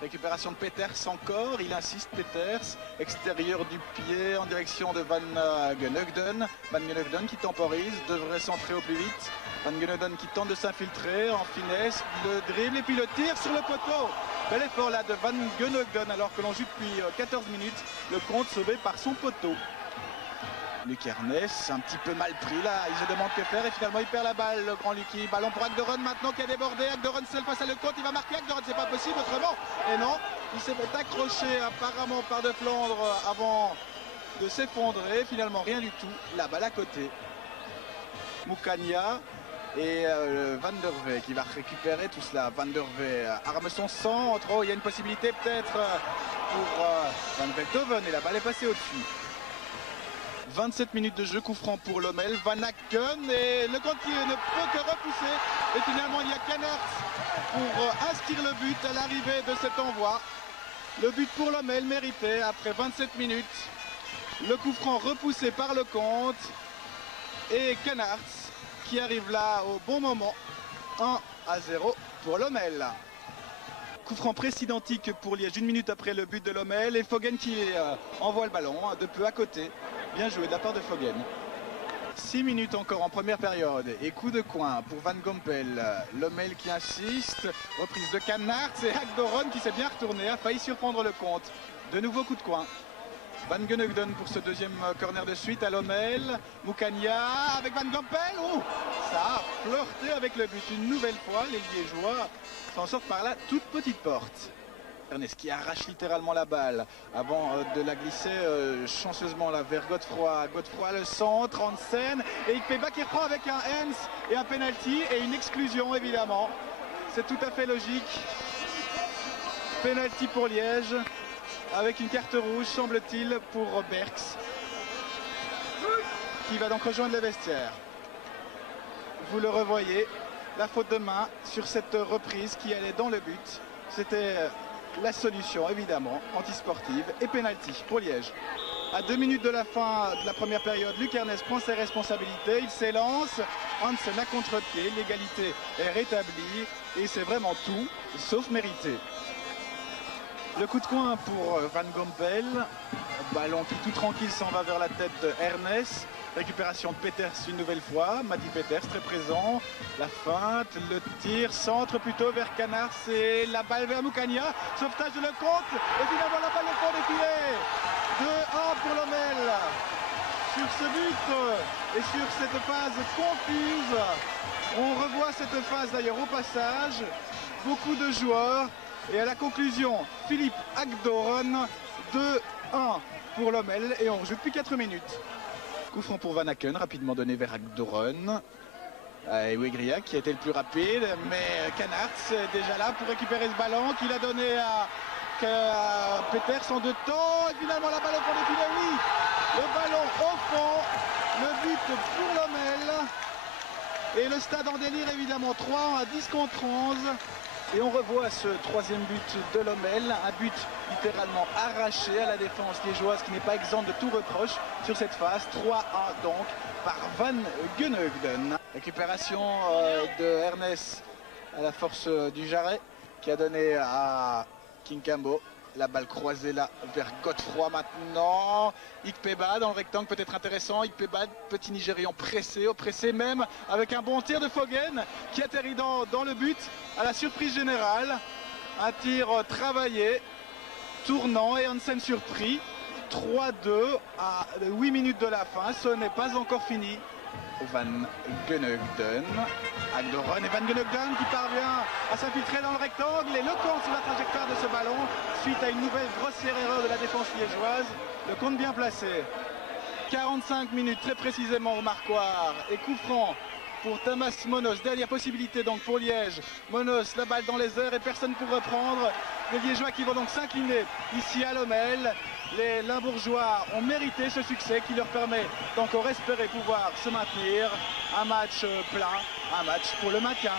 Récupération de Peters encore, il insiste Peters, extérieur du pied en direction de Van Gunugden. Van Gunugden qui temporise, devrait centrer au plus vite. Van Gunugden qui tente de s'infiltrer en finesse, le dribble et puis le tir sur le poteau. Bel effort là de Van Gunugden alors que l'on joue depuis 14 minutes, le compte sauvé par son poteau. Luc Ernest, un petit peu mal pris là, il se demande que faire et finalement il perd la balle, le grand Lucky. Ballon pour Agdoron maintenant qui a débordé, Agdoron seul face à le compte, il va marquer Agdoron, c'est pas possible autrement. Et non, il s'est fait accrocher apparemment par De Flandre avant de s'effondrer, finalement rien du tout, la balle à côté. Moukania et Van der Vee qui va récupérer tout cela. Van der Vee arme son centre, oh, il y a une possibilité peut-être pour Van Veldhoven et la balle est passée au-dessus. 27 minutes de jeu, coup franc pour Lommel, Van Aken et le compte qui ne peut que repousser. Et finalement il y a Canards pour inscrire le but à l'arrivée de cet envoi. Le but pour Lommel mérité après 27 minutes. Le coup franc repoussé par le compte et Canards qui arrive là au bon moment. 1-0 pour Lommel. Coup franc presque identique pour Liège, une minute après le but de Lommel et Foggen qui envoie le ballon de peu à côté. Bien joué de la part de Foggen. 6 minutes encore en première période et coup de coin pour Van Gompel. Lommel qui insiste, reprise de Canards et Agdoron qui s'est bien retourné, a failli surprendre le compte. De nouveau coup de coin. Van Gunugden pour ce deuxième corner de suite à Lommel. Moukania avec Van Gompel. Oh, ça a flirté avec le but une nouvelle fois. Les Liégeois s'en sortent par la toute petite porte. Ernest qui arrache littéralement la balle avant de la glisser chanceusement là vers Godefroy. Godefroy le centre en scène et Ikpeba qui reprend avec un hands et un penalty et une exclusion évidemment. C'est tout à fait logique. Penalty pour Liège avec une carte rouge semble-t-il pour Berks qui va donc rejoindre le vestiaire. Vous le revoyez, la faute de main sur cette reprise qui allait dans le but. C'était la solution évidemment antisportive et penalty pour Liège. À 2 minutes de la fin de la première période, Luc Ernest prend ses responsabilités, il s'élance, Hansen à contre-pied, l'égalité est rétablie et c'est vraiment tout sauf mérité. Le coup de coin pour Van Gompel, ballon qui tout tranquille s'en va vers la tête de Ernest. Récupération de Peters une nouvelle fois, Madi Peters très présent, la feinte, le tir, centre plutôt vers Canards et la balle vers Moukania, sauvetage de Lecomte et finalement la balle de fond défilée. 2-1 pour Lommel. Sur ce but et sur cette phase confuse, on revoit cette phase d'ailleurs au passage, beaucoup de joueurs et à la conclusion, Philippe Agdoron, 2-1 pour Lommel et on rejoue depuis 4 minutes. Coup franc pour Van Aken, rapidement donné vers Agdoron. Et Wegria qui a été le plus rapide, mais Canards est déjà là pour récupérer ce ballon qu'il a donné à Peters en 2 temps. Et finalement la balle au fond des filets, oui, le ballon au fond, le but pour Lommel. Et le stade en délire évidemment, 3 à 10 contre 11. Et on revoit ce troisième but de Lommel, un but littéralement arraché à la défense liégeoise qui n'est pas exempte de tout reproche sur cette phase. 3-1 donc par Van Gunugden. Récupération de Ernest à la force du jarret qui a donné à Kinkambo. La balle croisée là vers Godefroy maintenant. Ikpeba dans le rectangle peut-être intéressant. Ikpeba, petit Nigérian pressé, oppressé même, avec un bon tir de Foggen qui atterrit dans le but à la surprise générale. Un tir travaillé, tournant et Hansen surpris. 3-2 à 8 minutes de la fin. Ce n'est pas encore fini. Van Gunugden, Agdoron et Van Gunugden qui parvient à s'infiltrer dans le rectangle et le compte sur la trajectoire de ce ballon suite à une nouvelle grossière erreur de la défense liégeoise. Le compte bien placé. 45 minutes très précisément au marquoir et coup franc pour Thomas Monos. Dernière possibilité donc pour Liège. Monos, la balle dans les airs et personne pour reprendre. Les Liégeois qui vont donc s'incliner ici à Lommel. Les Limbourgeois ont mérité ce succès qui leur permet d'encore espérer pouvoir se maintenir. Un match plein, un match pour le maintien.